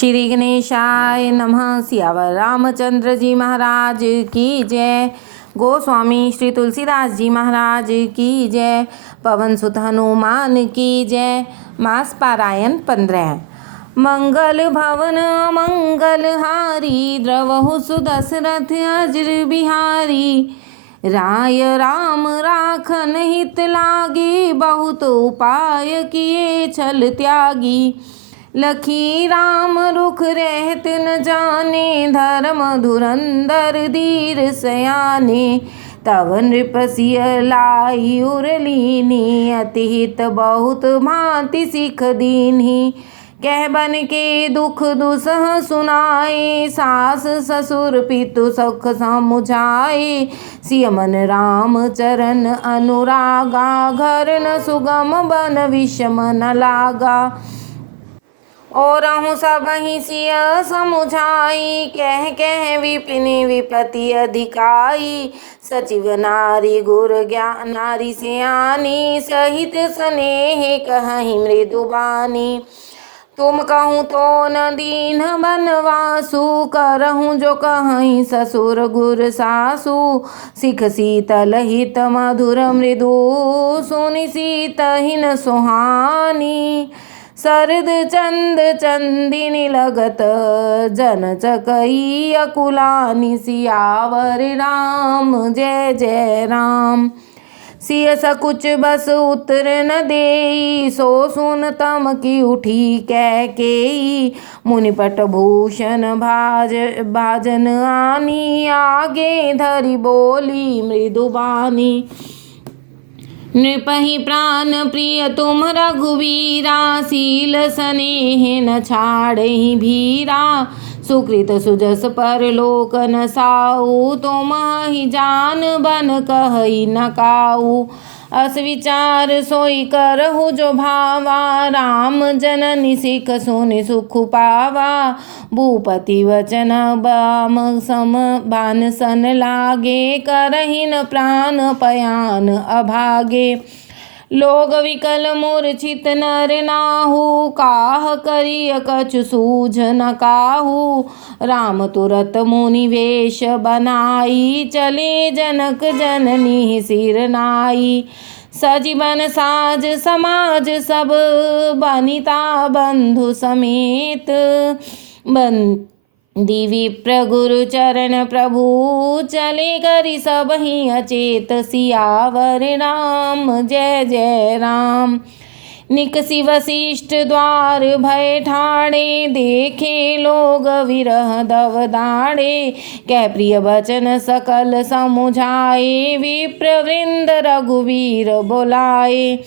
श्री गणेशाय नमः। सियावर रामचंद्र जी महाराज की जय। गोस्वामी श्री तुलसीदास जी महाराज की जय। पवन सुत हनुमान की जय। मास पारायण 15। मंगल भवन मंगल हारी, द्रवहु सुदशरथ अजर बिहारी। राय राम राखन हित लागी, बहुत उपाय किए छल त्यागी। लखी राम रुख रहत न जाने, धर्म धुरंधर धीर सयाने। तव नृप सिय लाई उरलीनी, अति हित बहुत भांति सिख दीन्ही। कह बन के दुख दुसह सुनाए, सास ससुर पितु सुख समुझाए। सिय मन राम चरण अनुरागा, घर न सुगम बन विषम न लागा। और सबहि सिय समुझाई, कह कह विपिन विपति अधिकाई। सचिव नारी गुर ज्ञान नारी सियानी, सहित स्नेह कहि मृदुबानी। तुम कहूँ तो न दीन बनवासु, करहूँ जो कहीं ससुर गुर सासु। सिख शीतल हित मधुर मृदु, सुनि सीत हिन सुहानी। शरद चंद चंदिनी लगत, जन चकई अकुलानी। सियावर राम जय जय राम। सिय सकुच बस उतर न देई, सो सुन तम की उठी कैकेयी। मुनिपट भूषण भाजन आनी, आगे धरि बोली मृदुबानी। नृपहि प्राण प्रिय तुम रघुवीरा, शील स्नेह न छाड़हि भीरा। सुकृत सुजस परलोक न साऊ, तुमहि जान बन कहई न काऊ। अस विचार सोई करहु जो भावा, राम जननी सिख सुनि सुख पावा। भूपति वचन बाम सम बान सन लागे, करहिन प्राण पयान अभागे। लोग विकल मूर्छित नर नाहु, काह करिय कछु सूझ न काहू। राम तुरत मुनि वेश बनाई, चले जनक जननी सिर नाई। सजीवन साज समाज सब, बनिता बंधु समेत। दिवि प्रगुरु चरण प्रभु, चले करि सबहि अचेत। सियावर राम जय जय राम। निकसि वशिष्ठ द्वार भय ठाणे, देखे लोग विरह दव दाड़े। कह प्रिय वचन सकल समुझाए, विप्र वृंद रघुवीर बोलाए।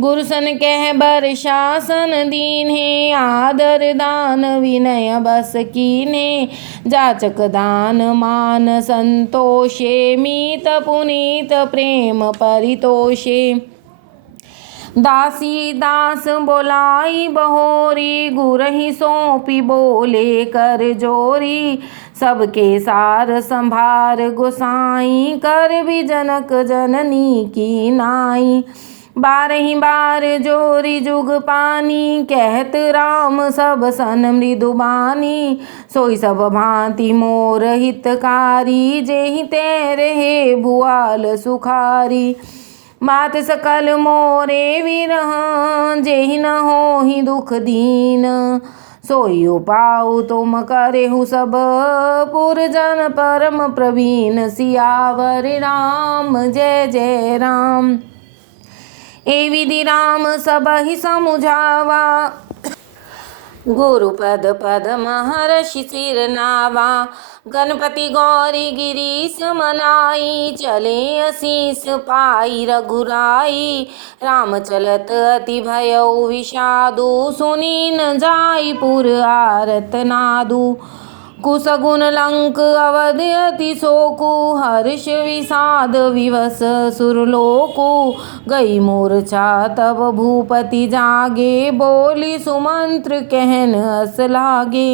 गुरु सन कह बर शासन दीन्हे, आदर दान विनय बस कीन्हे। जाचक दान मान संतोषे, मीत पुनीत प्रेम परितोषे। दासी दास बोलाई बहोरी, गुरहि सौंपी बोले कर जोरी। सबके सार संभार गोसाई, कर भी जनक जननी की नाई। बारहि बार जोरी जुग पानी, कहत राम सब सन मृदुबानी। सोई सब भांति मोर हितकारी, जेहि ते रहे भुआल सुखारी। मात सकल मोरे विरह, जेहि न होहि दुख दीन। सोई उपाउ तुम करेहु सब, पुरजन परम प्रवीण। सियावर राम जय जय राम। ए विधि राम सबहि समुझावा, गुरु पद पद महर्षि सिर नावा। गणपति गौरी गिरीश मनाई, चले असीस पाई रघुराई। राम चलत अति भयउ विषादु, सुनि न जाई पुर आरत नादु। कुसगुन लंक अवध अति शोकु, हर्ष विषाद विवश सुरलोकु। गई मूर्छा तब भूपति जागे, बोली सुमंत्र कहन अस लागे।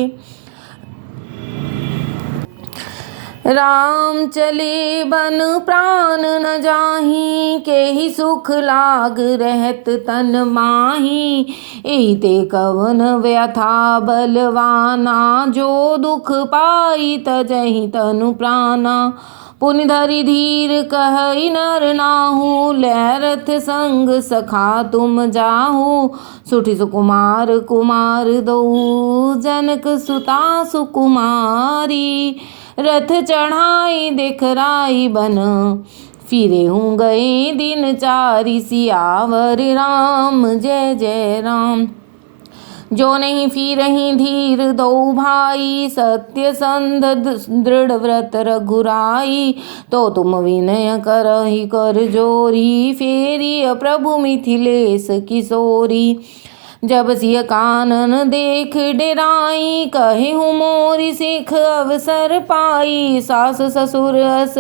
राम चले बन प्राण न जाही, केहि सुख लाग रहत तन माही। एहि ते कवन व्यथा बलवाना, जो दुख पाई तजहि तनु प्राणा। पुनि धरि धीर कहई नर नाहु, लै रथ संग सखा तुम जाहु। सुठी सुकुमार कुमार दऊ, जनक सुता सुकुमारी। रथ चढ़ाई देखराई बन, फिरे हूँ गए दिन चारि। सियावर राम जय जय राम। जो नहीं फिरहि धीर दो भाई, सत्य संध दृढ़ व्रत रघुराई। तो तुम विनय करहि कर जोरी, फेरिय प्रभु मिथिलेश किशोरी। जब सिय कानन देख डेराई, कहिहु मोरी सिख अवसर पाई। सास ससुर अस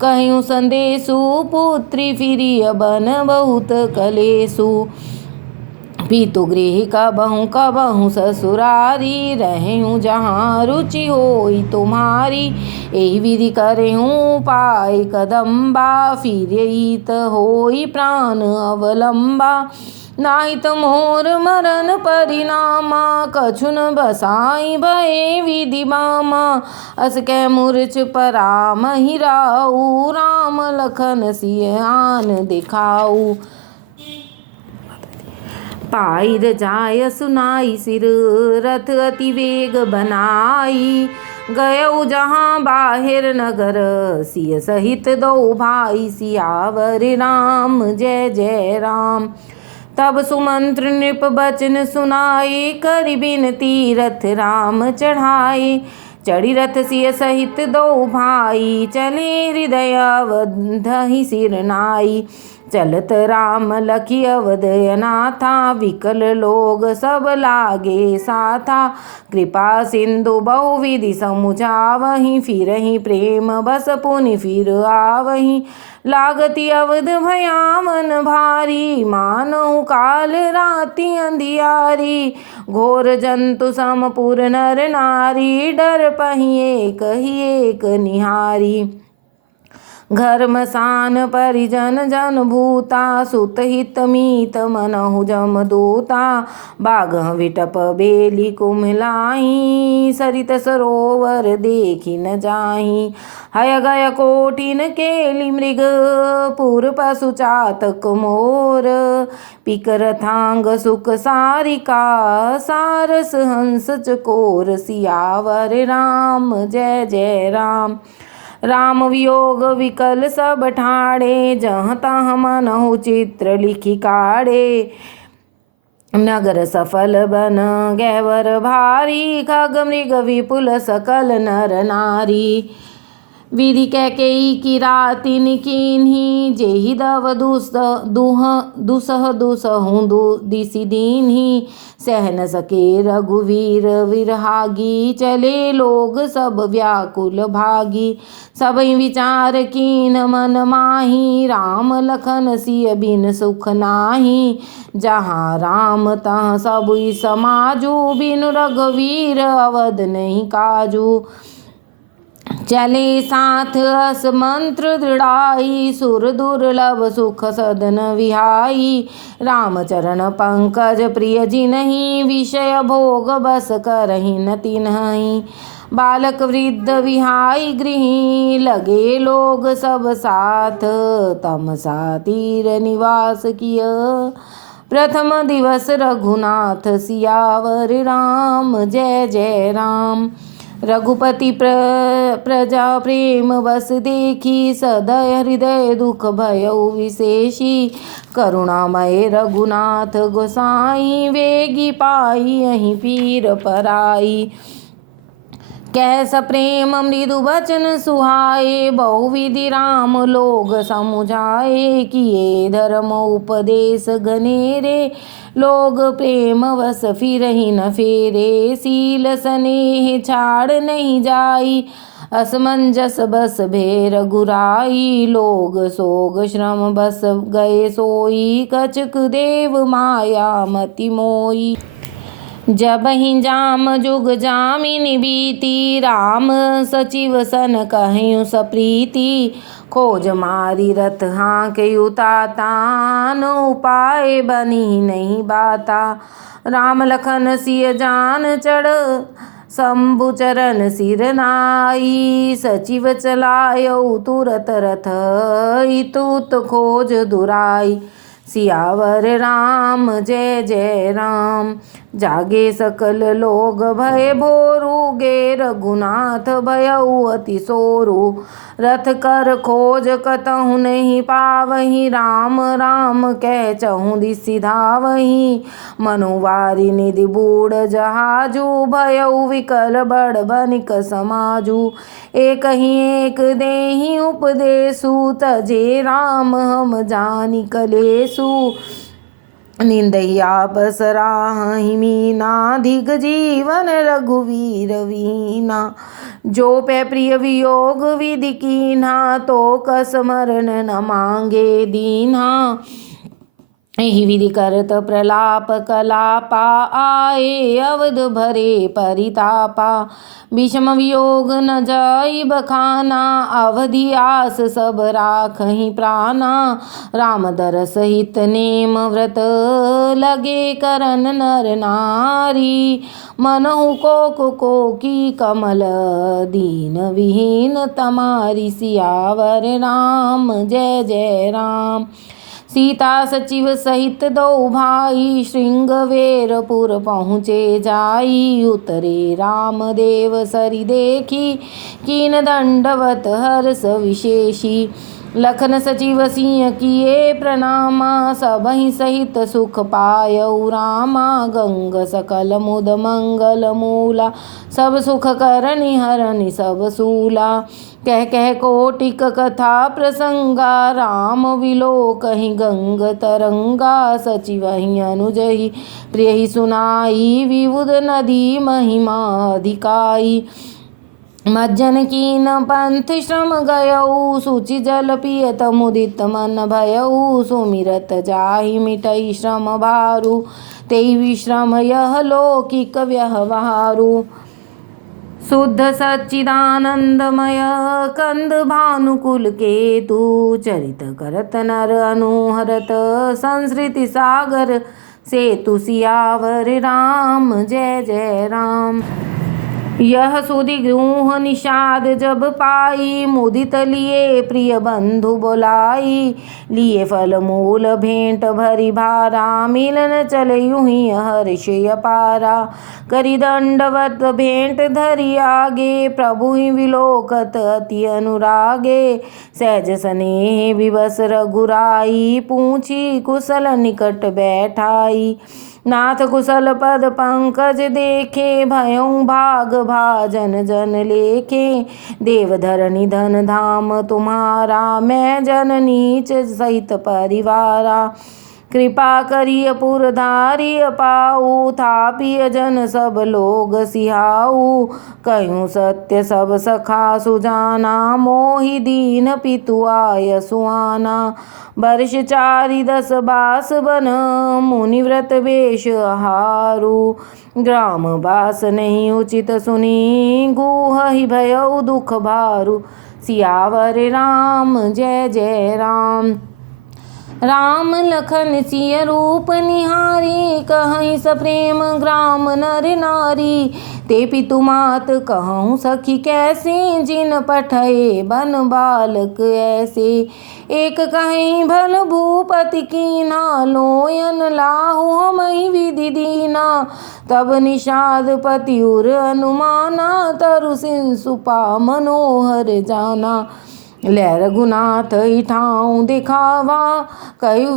कहिहु संदेशु, पुत्री फिरिय बन बहुत कलेसु। पीतु गृह कबहु ससुरारी, रहेहूँ जहाँ रुचि होई तुम्हारी। एहि विधि करेहूँ पाय कदम्बा, फिरहित होई प्राण अवलंबा। नाहित मोर मरण परिणामा, कछु न बसाई भये विधि बामा। अस कै मूर्छ परामहि राऊ, राम लखन सिय आन दिखाऊ। पाई जाय सुनाई सिर, रथ अति वेग बनाई। गयऊ जहाँ बाहिर नगर, सिय सहित दो भाई। सियावर राम जय जय राम। तब सुमंत्र नृप बचन सुनाए, करि बिनती रथ राम चढ़ाए। चढ़ी रथ सिय सहित दो भाई, चले हृदय अवधहि सिर नाई। चलत राम लखी अवध अनाथा, विकल लोग सब लागे साथा। कृपा सिंधु बहुविधि समुझावहि, फिरहि प्रेम बस पुनि फिर आवहि। लागति अवध भयावन भारी, मानहु काल राति अंधियारी। घोर जंतु समपुर नर नारी, डर पहिं एक निहारी। घर मसान परिजन जन भूता, सुत हित मीत मनहु जमदूता। बागह विटप बेली कुम्हलाई, सरित सरोवर देखि न जाहि। हय गय कोटिन केली मृग, पुर पशु चातक मोर। पिकर थांग सुख सारिका, सारस हंस चकोर। सियावर राम जय जय राम। राम वियोग विकल सब ठाणे, जहाँ तहाँ मनहु चित्र लिखि काढ़े। नगर सफल बन गैवर भारी, खग मृग विपुल सकल नर नारी। विधि कैकेयी की रातिन कीन्ही, जेहि दव दुसहु दिसि दीन्ही। सह न सके रघुवीर विरहागी, चले लोग सब व्याकुल भागी। सबहि विचार कीन मन माही, राम लखन सिय बिन सुख नाही। जहाँ राम तहाँ सबुइ समाजू, बिनु रघुवीर अवध नहीं काजू। चले साथ अस मंत्र दृढ़ाई, सुर दुर्लभ सुख सदन विहाई। राम चरण पंकज प्रिय जिनहि, विषय भोग बस करहि न तिन्हि। बालक वृद्ध विहाई गृही, लगे लोग सब साथ। तमसा तीर निवास किय, प्रथम दिवस रघुनाथ। सियावर राम जय जय राम। रघुपति प्रजा प्रेम बस देखी, सदय हृदय दुख भयउ विशेषी। करुणामय रघुनाथ गोसाई, वेगी पाई यहीं पीर पराई। कैस प्रेम मृदु बचन सुहाए, बहुविधि राम लोग समुझाए। किए धर्म उपदेश घनेरे, लोग प्रेम वस फिरहि न फेरे। सील स्नेह छाड़ नहीं जाई, असमंजस बस भे रघुराई। लोग सोग श्रम बस गए सोई, कछुक देव माया मति मोई। जब ही जाम जुग जामिनी बीती, राम सचिव सन कहयूँ सप्रीति। खोज मारी रथ हाँकयु तातान, उपाय बनी नहीं बाता। राम लखन सिय जान चढ़, शंभु चरण सिर नाई। सचिव चलायउ तुरत रथ, इतुत खोज दुराई। सियावर राम जय जय राम। जागे सकल लोग भय भोरु, गे रघुनाथ भयउ अति सोरु। रथ कर खोज कतहु नहीं पावहीं, राम राम कह चहु दिसि धावहीं। मनुवारी निधि बूढ़ जहाजु, भयउ विकल बड़ बनिक समाजु। एक ही एक देहि उपदेशु, तजे राम हम जानि कलेसु। निंदहि आपस राहि मीना, धिग जीवन रघुवीर वीना। जो पै प्रिय वियोग विधि कीन्हा, तो कस मरण न मांगे दीन्हा। एहि विधि करत प्रलाप कलापा, आए अवध भरे परितापा। विषम वियोग न जाई बखाना, अवधि आस सब राखहीं प्राणा। राम दरस हित नेम व्रत, लगे करन नर नारी। मनहु कोकी कमल, दीन विहीन तमारी। सियावर राम जय जय राम। सीता सचिव सहित दो भाई, श्रृंगवेरपुर पहुँचे जाई। उतरे राम देव सरि देखी, कीन दंडवत हर्ष विशेषी। लखन सचिव सिंह किए प्रणामा, सबहि सहित सुख पायउ रामा। गंग सकल मुद मंगल मूला, सब सुख करनि हरनि सब सूला। कह कह कोटिक कथा प्रसंगा, राम विलोकहि गंग तरंगा। सचिवहि अनुजहि प्रियहि सुनाई, विबुध नदी महिमा अधिकाई। मज्जन कीन पंथ श्रम गयउ, सूचि जल पियत मुदित मन भयउ। सुमिरत जाहि मिटई श्रम भारु, तेहि विश्रम यह लौकिक व्यवहारु। शुद्ध सच्चिदानंदमय कंद भानुकुल केतु, चरित करत नर अनुहरत संसृति सागर सेतु। सियावर राम जय जय राम। यह सुधि गृह निषाद जब पाई, मुदित लिए प्रिय बंधु बोलाई। लिए फल मूल भेंट भरी भारा, मिलन चले यूहि हर्ष अपारा। करि दंडवत भेंट धरि आगे, प्रभु विलोकत अति अनुरागे। सहज स्नेह विवश रघुराई, पूछी कुशल निकट बैठाई। नाथ कुशल पद पंकज देखे, भयउ भाग भाजन जन लेखे। देव धरनी धन धाम तुम्हारा, मैं जन नीच सहित परिवारा। कृपा करिय पुरधारी पाऊ, थापिय जन सब लोग सिहाऊ। कहूँ सत्य सब सखा सुजाना, मोहि दीन पितु आय सुआना। वर्ष 4 बास बन, मुनिव्रत वेश आहारु। ग्राम बास नहीं उचित सुनी, गुहहि भयउ दुख भारु। सियावर राम जय जय राम। राम लखन सिय रूप निहारी, कहहीं सप्रेम ग्राम नर नारी। ते पितु मात कहूँ सखी कैसे, जिन पठये बन बालक ऐसे। एक कहीं भल भूपति कीना, लोयन लाहु हमहि विधि दीना। तब निषाद पति उर अनुमाना, तरु सिंसुपा मनोहर जाना। लै रघुनाथ इठाऊं दिखावा, कयु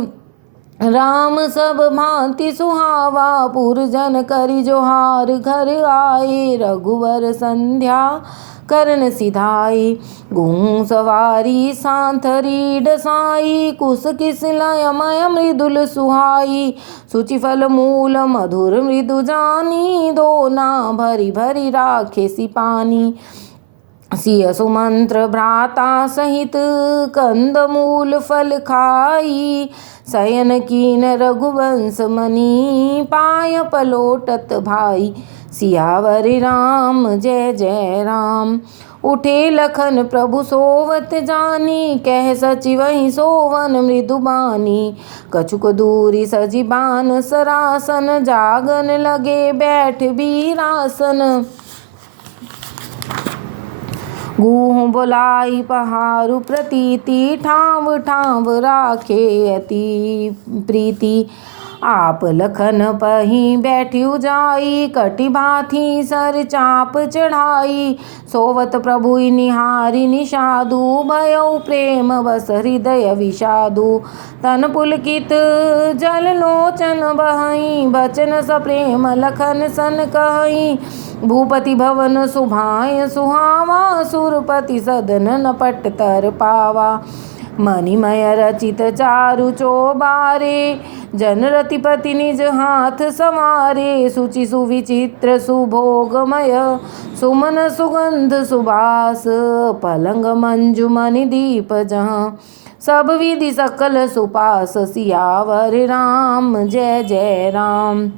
राम सब भांति सुहावा। पुरजन करि जोहार घर आए, रघुवर संध्या करन सिधाई। गुं सवारी सांथरी डसाई, कुस किस लय मय मृदुल सुहाई। सुचि फल मूल मधुर मृदु जानी, दोना भरी भरी राखे सि पानी। सिय सुमंत्र भ्राता सहित कंदमूल फल खाई। शयन कीन रघुवंश मणि पाय पलोटत भाई। सियावर राम जय जय राम। उठे लखन प्रभु सोवत जानी। कह सचिवहि सोवन मृदुबानी। कछुक दूरी सजीबान सरासन। जागन लगे बैठ बीरासन। गूह बोलाई पहारु प्रतीति। ठाव ठाव राखे अति प्रीति। आप लखन पही बैठ्यु जाई। कटि भाथी सर चाप चढ़ाई। सोवत प्रभु निहारी निषादु। भयउ प्रेम बस हृदय विषादु। तन पुलकित जल लोचन बहई। बचन सप्रेम लखन सन कहई। भूपति भवन सुभाय सुहावा। सुरपति सदन नपट तर पावा। मणिमय रचित चारु चोबारे। जन रतिपति निज हाथ संवारे। सुचि सुविचित्र सुभोगमय। सुमन सुगंध सुबास। पलंग मंजु मणि दीप जहाँ। सब विधि सकल सुपास। सियावर राम जय जय राम।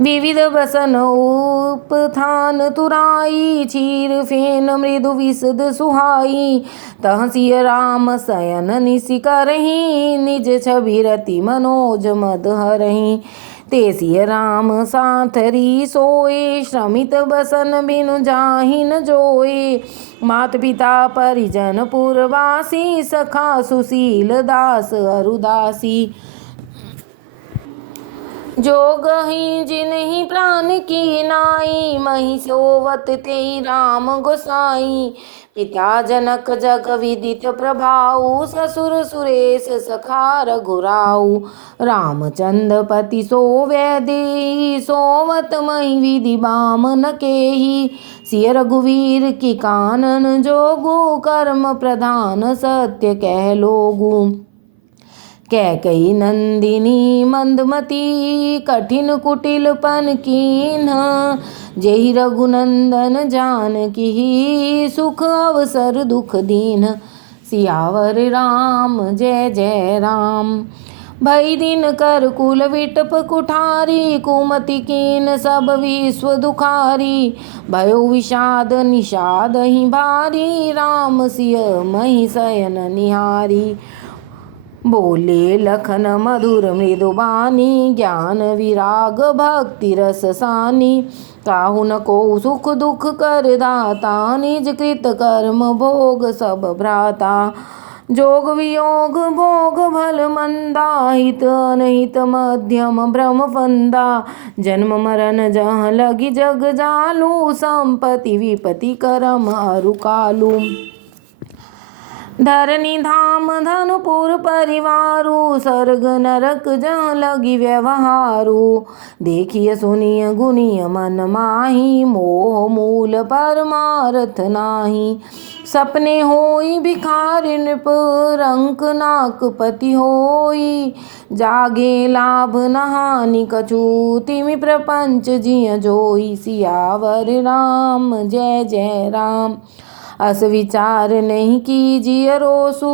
विविध बसन उपथान तुराई। चीर फेन मृदु विशद सुहाई। तह सिय राम शयन निसि करहीं। निज छवि रति मनोज मद हरहीं। ते सिय राम साथरी सोए। श्रमित बसन बिनु जाहि न जोए। मात पिता परिजन पुरवासी। सखा सुशील दास अरुदासी। जोगहि जिनहि प्राण की नाई। महि सोवत तेहि राम गोसाई। पिता जनक जग विदित प्रभाऊ। ससुर सुरेश सखा रघुराऊ। रामचंद्र पति सोवै देहि। सोवत महि विधि बामन केहि। सिय रघुवीर की कानन जोगु। कर्म प्रधान सत्य कह लोगु। कैकेयी नंदिनी मंदमती। कठिन कुटिलपन कीन्ह। जेहि रघुनंदन जानकी। सुख अवसर दुख दीन्ह। सियावर राम जय जय राम। भई दिन कर कुल विटप कुठारी। कुमति कीन सब विश्व दुखारी। भयो विषाद निषाद ही भारी। राम सिय महि शयन निहारी। बोले लखन मधुर मृदुबानी। ज्ञान विराग भक्ति रस सानी। काहू न को सुख दुख कर दाता। निज कृत कर्म भोग सब भ्राता। जोग वियोग भोग भल मंदा। हित अनहित मध्यम भ्रम फंदा। जन्म मरण जहाँ लगी जग जालू। संपत्ति विपत्ति करम अरु कालू। धरनी धाम धनुपुर परिवारु। स्वर्ग नरक जहाँ लगी व्यवहारु। देखिए सुनिय गुनिय मन माही। मोह मूल परमारथ नाही। सपने होई भिखारी नृप। रंक नाक पति होई। जागे लाभ नहानि कछु। तिमि प्रपंच जिय जोई। सियावर राम जय जय राम। अस विचार नहीं कीजिए रोसु।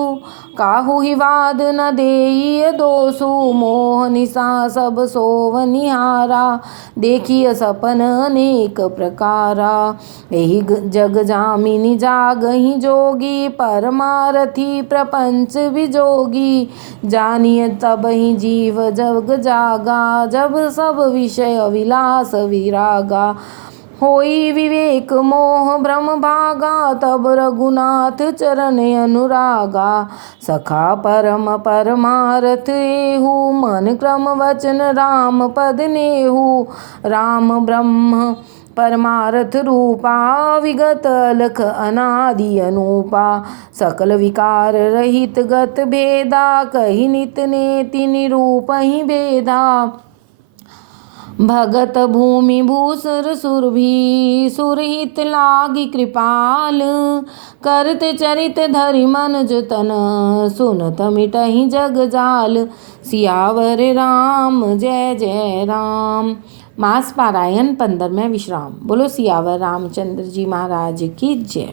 काहू ही वाद न देइए दोसु। मोह निशा सब सोव निहारा। देखिए सपन अनेक प्रकारा। यही जग जामिनी जागहि जोगी। परमारथी प्रपंच विजोगी। जानिए तब ही जीव जग जागा। जब सब विषय विलास विरागा। होई विवेक मोह भ्रम भागा। तब रघुनाथ चरण अनुरागा। सखा परम परमारथ एहु। मन क्रम वचन राम पद नेहु। राम ब्रह्म परमारथ रूपा। विगत अलख अनादि अनूपा। सकल विकार रहित गत भेदा। कही नित नेति निरूप ही भेदा। भगत भूमि भूसुर सुरभि। सुरहित लागी कृपाल। करत चरित धरि मनुज तन। सुनत मिटहि जग जाल। सियावर राम जय जय राम। मास पारायण 15वें विश्राम। बोलो सियावर रामचंद्र जी महाराज की जय।